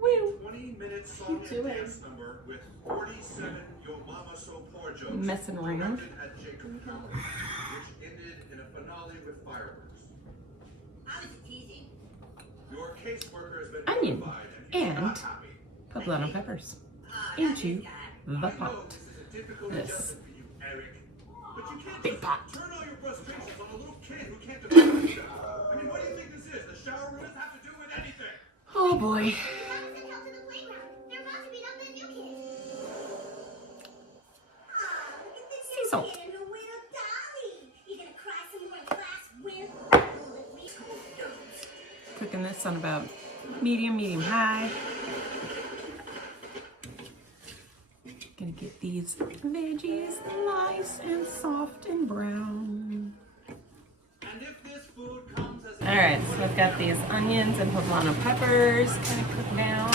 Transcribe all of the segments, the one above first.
Woo. 20-minute song and dance number with 47 Yo Mama So Poor jokes Messing around. directed at Jacob Howard, which ended in a finale with fireworks. I was teasing. Your caseworker has been Onion notified and and not happy. poblano peppers That's into his guy. the I know pot. this is a difficult This adjustment for you, Eric. But you can't big just pot. turn all your frustrations on a little kid who can't defend himself. I mean, what do you think this is? The shower rules have to do with anything. Oh boy. You haven't sent help to the playground. They're about to beat up the new kids. Aw, look at this Sea salt. kid and her little dolly. You gonna cry some more in class when the school goes? Cooking this on about medium high. Gonna get these veggies nice and soft and brown. And if this food comes as All right, so I've got these onions and poblano peppers kind of cooked down.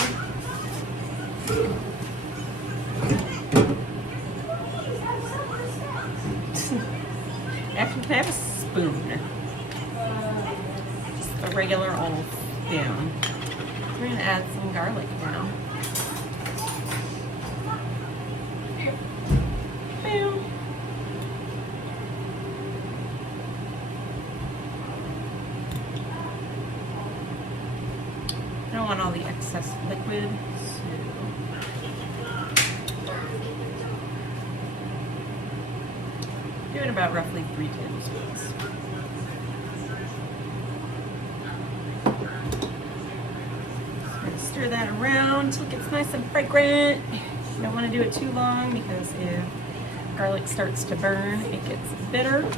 Actually, can I have a spoon? Just a regular old spoon. We're gonna add some garlic now. Boom. I don't want all the excess liquid, so doing about roughly 3 tablespoons. Stir that around until it gets nice and fragrant. You don't want to do it too long because if garlic starts to burn, it gets bitter. So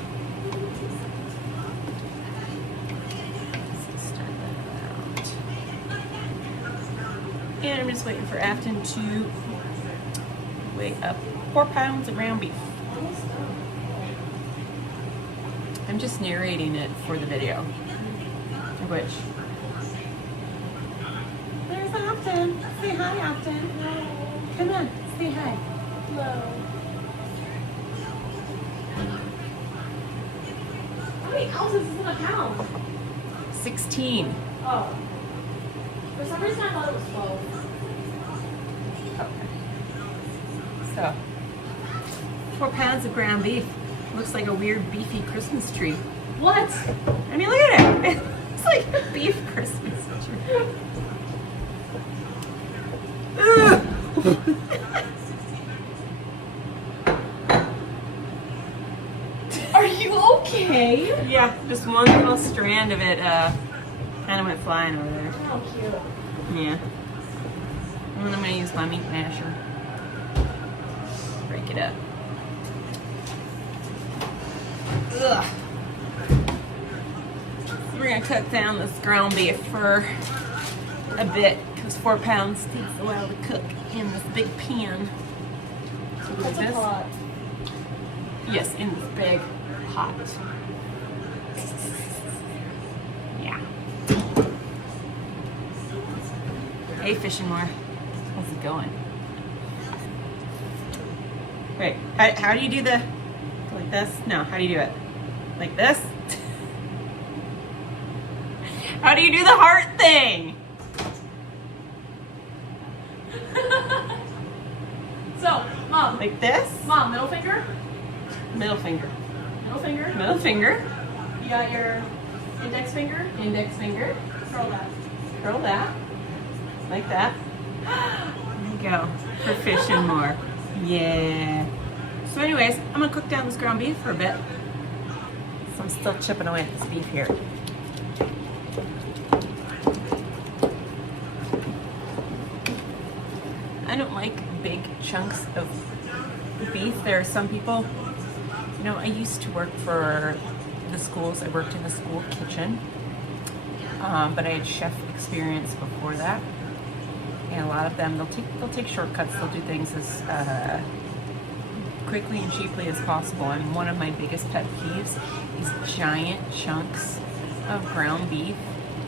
stir that out. And I'm just waiting for Afton to weigh up 4 pounds of ground beef. I'm just narrating it for the video, which there's Afton. Say hi, Afton. Come on, say hi. Hello. How many ounces is in a pound? 16. Oh. For some reason I thought it was 12. Okay. So, 4 pounds of ground beef. Looks like a weird beefy Christmas tree. What? I mean, look at it. It's like a beef Christmas tree. Ugh. Are you okay? Yeah, just one little strand of it kind of went flying over there. How cute. Yeah. And then I'm going to use my meat masher. Break it up. Ugh. We're going to cook down this ground beef for a bit because 4 pounds takes a while to cook in this big pan. So That's a pot. Yes, in this big pot. Yeah. Hey, Fish and More. How's it going? Wait, how do you do the, like this? No, how do you do it? Like this? How do you do the heart thing? So, Mom. Like this? Mom, middle finger. Middle finger. Middle finger. Middle finger. You got your index finger. Index finger. Curl that. Curl that. Like that. There you go. For Fish and More. Yeah. So anyways, I'm gonna cook down this ground beef for a bit. So I'm still chipping away at this beef here. I don't like big chunks of beef. There are some people, you know, I used to work for the schools. I worked in the school kitchen, but I had chef experience before that. And a lot of them, they'll take shortcuts. They'll do things as quickly and cheaply as possible. And one of my biggest pet peeves is giant chunks of ground beef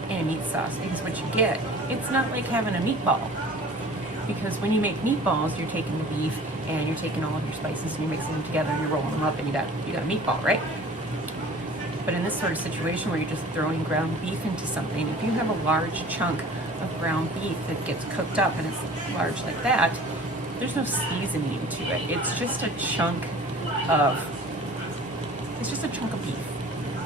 and meat sauce. Because what you get, it's not like having a meatball. Because when you make meatballs, you're taking the beef and you're taking all of your spices and you're mixing them together and you're rolling them up and you got a meatball, right? But in this sort of situation where you're just throwing ground beef into something, if you have a large chunk of ground beef that gets cooked up and it's large like that, there's no seasoning to it. It's just a chunk of beef.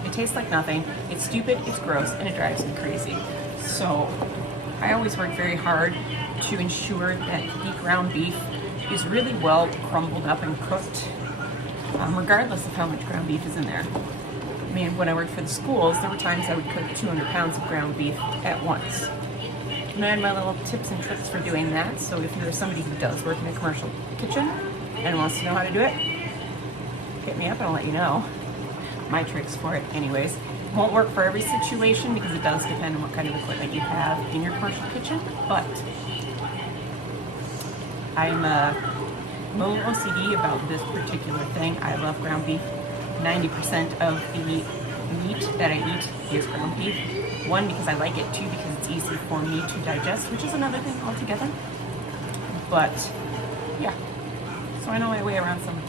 It tastes like nothing. It's stupid, it's gross, and it drives me crazy. So I always work very hard to ensure that the ground beef is really well crumbled up and cooked, regardless of how much ground beef is in there. I mean, when I worked for the schools, there were times I would cook 200 pounds of ground beef at once. And I had my little tips and tricks for doing that. So if you're somebody who does work in a commercial kitchen and wants to know how to do it, hit me up and I'll let you know my tricks for it. Anyways, won't work for every situation because it does depend on what kind of equipment you have in your commercial kitchen, but I'm a little OCD about this particular thing. I love ground beef. 90% of the meat that I eat is ground beef. One, because I like it. Two, because it's easy for me to digest, which is another thing altogether. But yeah, so I know my way around some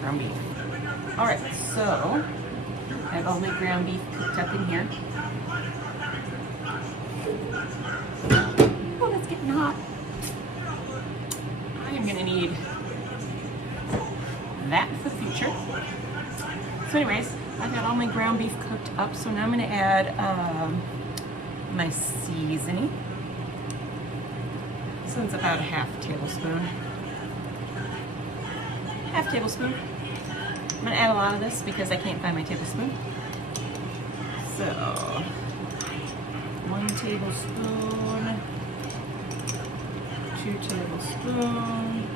ground beef. All right, so I have all my ground beef cooked up in here. Oh, that's getting hot. I am gonna need that for the future. So anyways, I've got all my ground beef cooked up, so now I'm gonna add my seasoning. So it's about a half tablespoon. Half tablespoon. I'm gonna add a lot of this because I can't find my tablespoon. So, 1 tablespoon, 2 tablespoons,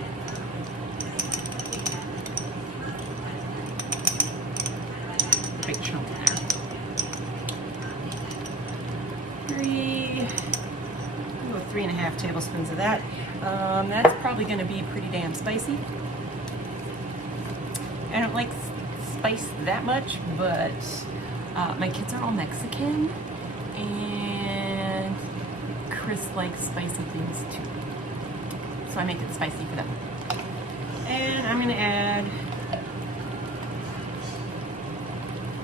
big chunk in there. 3.5 tablespoons of that. That's probably gonna be pretty damn spicy. I don't like spice that much, but my kids are all Mexican, and Chris likes spicy things too. So I make it spicy for them. And I'm gonna add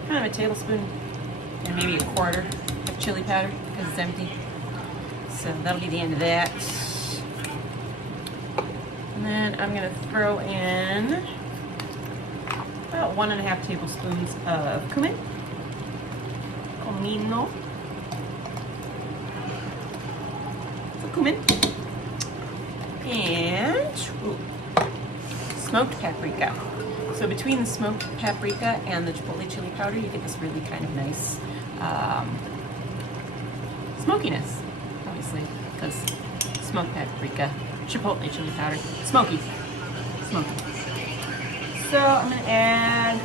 kind of a tablespoon and maybe a quarter of chili powder because it's empty. So that'll be the end of that. And then I'm gonna throw in about 1.5 tablespoons of cumin. Comino. So cumin. And smoked paprika. So between the smoked paprika and the chipotle chili powder, you get this really kind of nice smokiness, obviously, because smoked paprika, chipotle chili powder, smoky. So I'm gonna add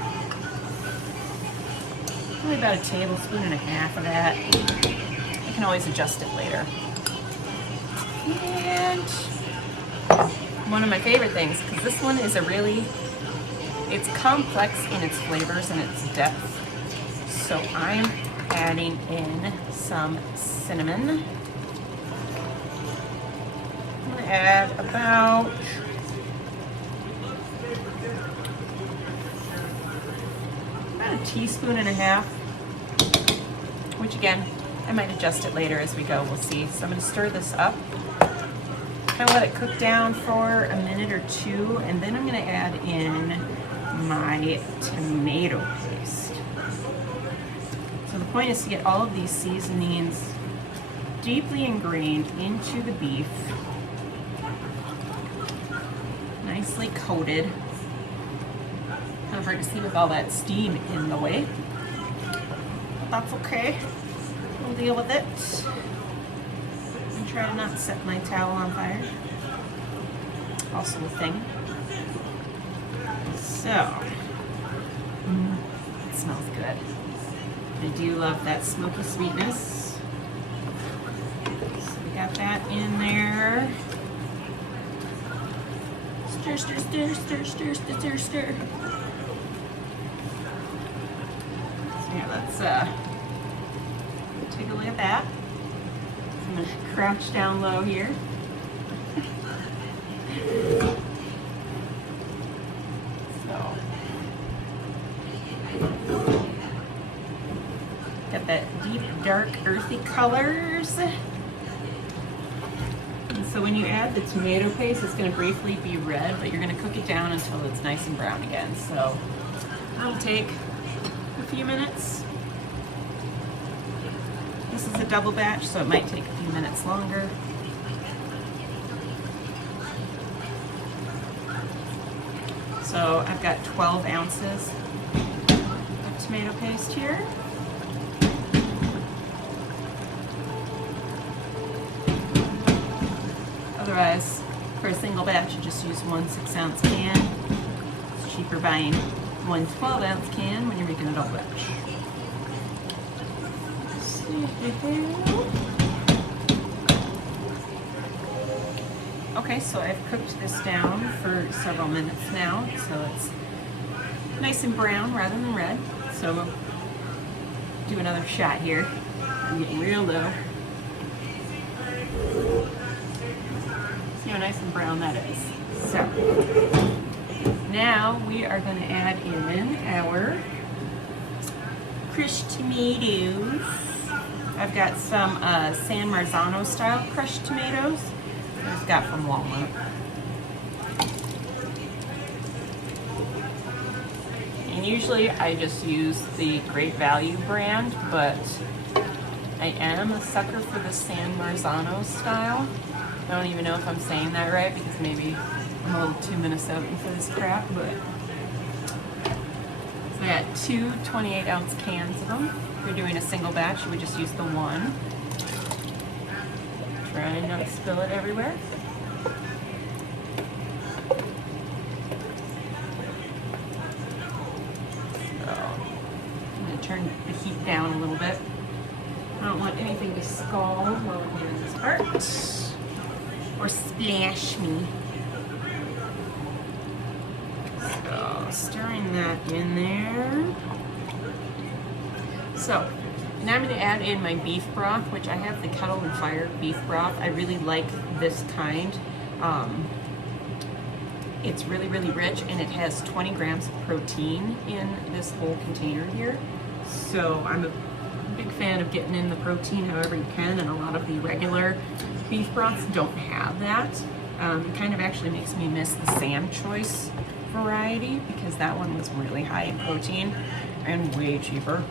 probably about 1.5 tablespoons of that. I can always adjust it later. And one of my favorite things, because this one is it's complex in its flavors and its depth. So I'm adding in some cinnamon. I'm gonna add about a 1.5 teaspoons, which again, I might adjust it later as we go, we'll see. So I'm gonna stir this up, kind of let it cook down for a minute or two, and then I'm gonna add in my tomato paste. So the point is to get all of these seasonings deeply ingrained into the beef, nicely coated. Kind of hard to see with all that steam in the way, but that's okay. We'll deal with it. And try to not set my towel on fire. Also a thing. So, it smells good. I do love that smoky sweetness. So we got that in there. Stir, stir, stir, stir, stir, stir, stir, stir. So here, let's take a look at that. I'm gonna crouch down low here. Got that deep, dark, earthy colors. So when you add the tomato paste, it's going to briefly be red, but you're going to cook it down until it's nice and brown again. So that'll take a few minutes. This is a double batch, so it might take a few minutes longer. So I've got 12 ounces of tomato paste here. Otherwise, for a single batch, you just use 1 6-ounce can. It's cheaper buying 1 12-ounce can when you're making a double batch. Okay, so I've cooked this down for several minutes now, so it's nice and brown rather than red. So we'll do another shot here. I'm getting real low. See how nice and brown that is. So now we are going to add in our crushed tomatoes. I've got some San Marzano style crushed tomatoes that I've got from Walmart. And usually I just use the Great Value brand, but I am a sucker for the San Marzano style. I don't even know if I'm saying that right because maybe I'm a little too Minnesotan for this crap, but so I got 2 28-ounce cans of them. If you're doing a single batch, you would just use the one. Try and not spill it everywhere. So I'm going to turn the heat down a little bit. I don't want anything to scald while I'm doing this part or splash me. So stirring that in there. So now I'm going to add in my beef broth, which I have the Kettle and Fire beef broth. I really like this kind. It's really, really rich, and it has 20 grams of protein in this whole container here. So I'm a big fan of getting in the protein however you can, and a lot of the regular beef broths don't have that. It kind of actually makes me miss the Sam Choice variety because that one was really high in protein and way cheaper.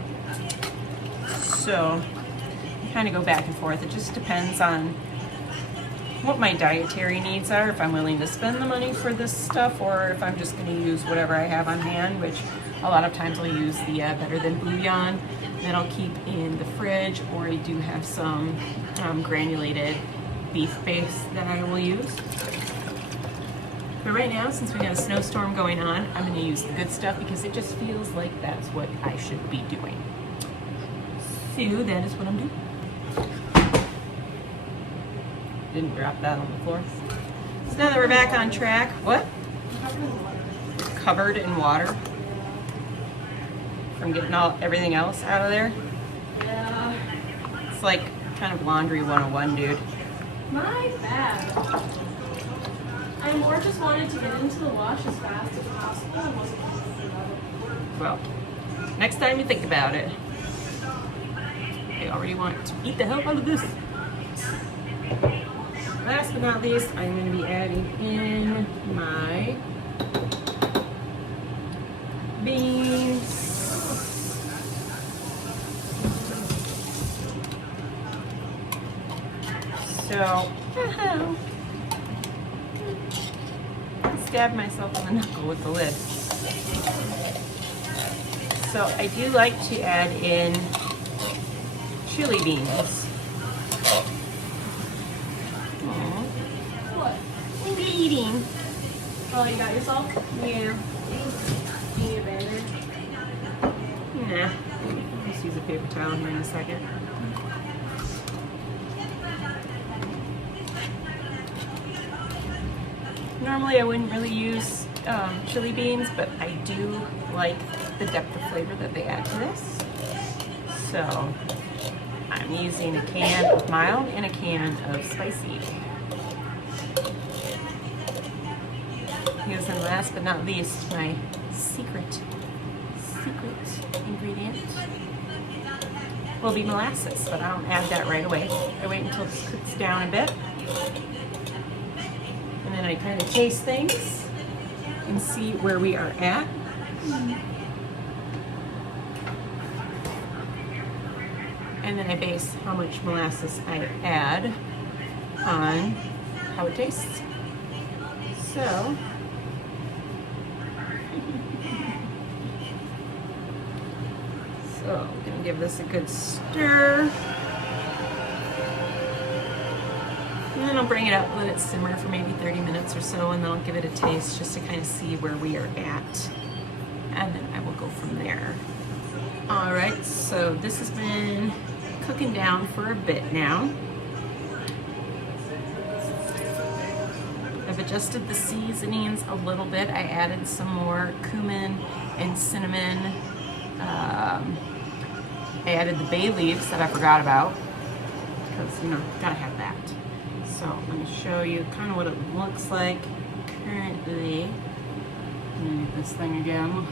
So I kind of go back and forth. It just depends on what my dietary needs are, if I'm willing to spend the money for this stuff or if I'm just going to use whatever I have on hand, which a lot of times I'll use the Better Than bouillon that I'll keep in the fridge, or I do have some granulated beef base that I will use. But right now, since we got a snowstorm going on, I'm going to use the good stuff because it just feels like that's what I should be doing. So that is what I'm doing. Didn't drop that on the floor. So now that we're back on track, what? Covered in water. From getting everything else out of there. Yeah. It's like kind of laundry 101, dude. My bad. I more just wanted to get into the wash as fast as possible and wasn't thinking about it. Well, next time you think about it. I already want to eat the hell out of this. Last but not least, I'm going to be adding in my beans. So, I stabbed myself in the knuckle with the lid. So I do like to add in chili beans. What? I'm eating. Oh, you got yourself? Yeah. You need a band-aid? Nah. I'll just use a paper towel here in a second. Normally I wouldn't really use chili beans, but I do like the depth of flavor that they add to this. So I'm using a can of mild and a can of spicy. Because then last but not least, my secret ingredient will be molasses, but I don't add that right away. I wait until this cooks down a bit. And then I kind of taste things and see where we are at. And then I base how much molasses I add on how it tastes. So, I'm gonna give this a good stir. And then I'll bring it up, let it simmer for maybe 30 minutes or so, and then I'll give it a taste just to kind of see where we are at. And then I will go from there. All right, so this has been cooking down for a bit now. I've adjusted the seasonings a little bit. I added some more cumin and cinnamon. I added the bay leaves that I forgot about because, you know, gotta have that. So let me show you kind of what it looks like currently. Let me get this thing again.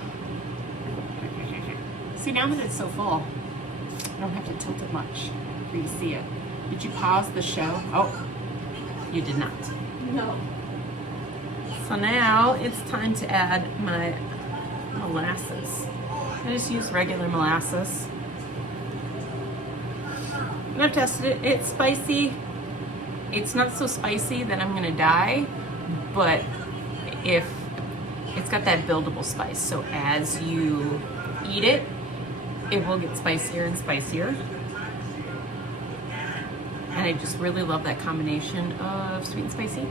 See, now that it's so full, I don't have to tilt it much for you to see it. Did you pause the show? Oh, you did not. No. So now it's time to add my molasses. I just use regular molasses. And I've tested it. It's spicy. It's not so spicy that I'm gonna die, but if it's got that buildable spice, so as you eat it, it will get spicier and spicier. And I just really love that combination of sweet and spicy.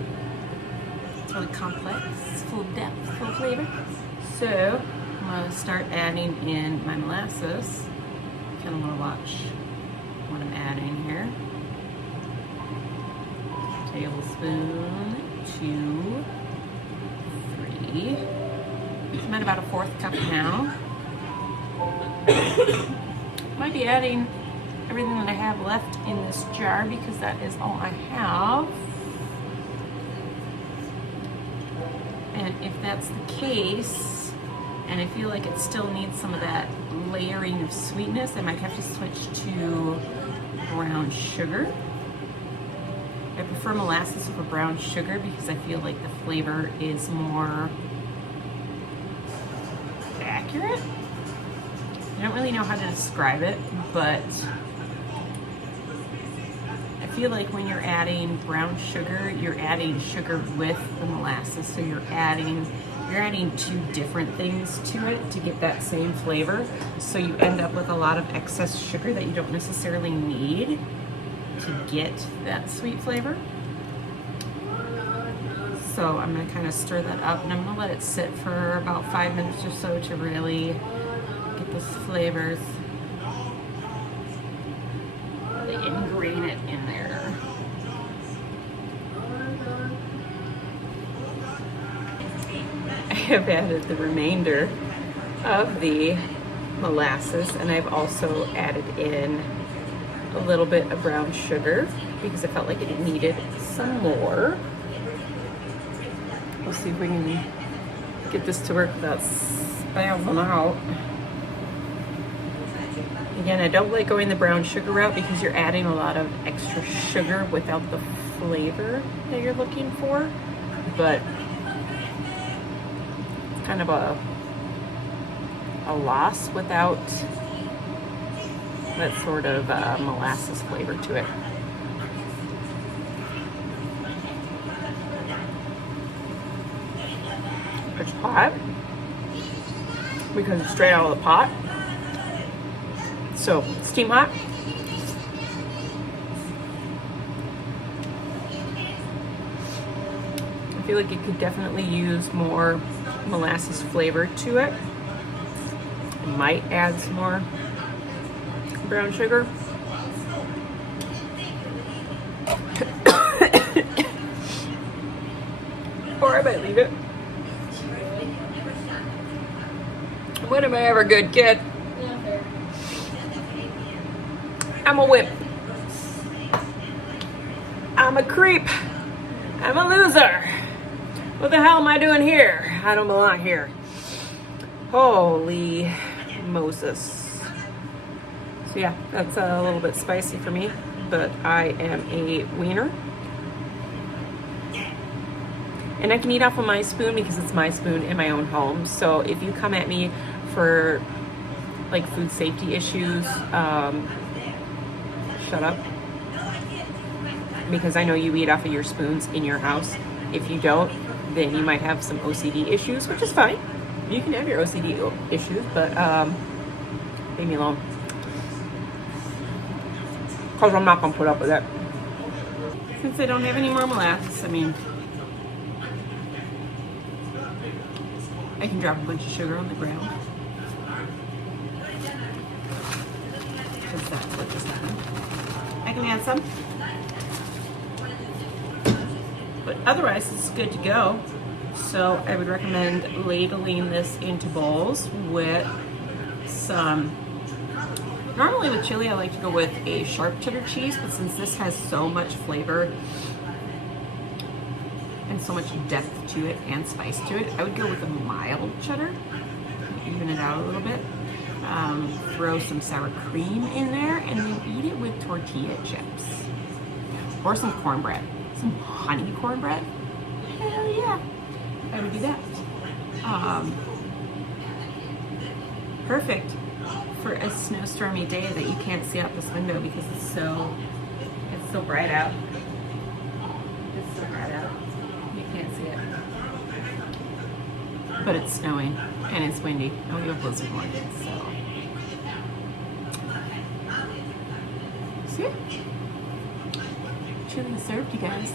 It's really complex, full of depth, full of flavor. So I'm gonna start adding in my molasses. Kind of wanna watch what I'm adding here. Tablespoon, 2, 3. I'm at about a 1/4 cup now. Might be adding everything that I have left in this jar because that is all I have. And if that's the case, and I feel like it still needs some of that layering of sweetness, I might have to switch to brown sugar. I prefer molasses over brown sugar because I feel like the flavor is more accurate. I don't really know how to describe it, but I feel like when you're adding brown sugar, you're adding sugar with the molasses. So you're adding 2 different things to it to get that same flavor. So you end up with a lot of excess sugar that you don't necessarily need to get that sweet flavor. So I'm gonna kind of stir that up and I'm gonna let it sit for about 5 minutes or so to really get those flavors, really ingrain it in there. I have added the remainder of the molasses and I've also added in a little bit of brown sugar because I felt like it needed some more. We'll see if we can get this to work without spouting out. Again, I don't like going the brown sugar route because you're adding a lot of extra sugar without the flavor that you're looking for, but it's kind of a loss without that sort of molasses flavor to it. It's hot because it's straight out of the pot. So, steam hot. I feel like it could definitely use more molasses flavor to it. I might add some more brown sugar. Or I might leave it. When am I ever good, kid? Yeah, fair. I'm a whip. I'm a creep. I'm a loser. What the hell am I doing here? I don't belong here. Holy Moses. So yeah, that's a little bit spicy for me, but I am a wiener. And I can eat off of my spoon because it's my spoon in my own home. So if you come at me for like food safety issues, shut up. Because I know you eat off of your spoons in your house. If you don't, then you might have some OCD issues, which is fine. You can have your OCD issues, but leave me alone. Because I'm not going to put up with it. Since I don't have any more molasses, I mean, I can drop a bunch of sugar on the ground. Because that's what just happened. I can add some. But otherwise, it's good to go. So I would recommend ladling this into bowls with some, normally with chili I like to go with a sharp cheddar cheese, but since this has so much flavor and so much depth to it and spice to it, I would go with a mild cheddar, even it out a little bit. Throw some sour cream in there and then eat it with tortilla chips or some cornbread, some honey cornbread. Hell yeah, I would do that. Perfect for a snowstormy day that you can't see out this window because it's so bright out. It's so bright out. You can't see it. But it's snowing and it's windy and we have blizzard warnings, so. See? Chili served, you guys.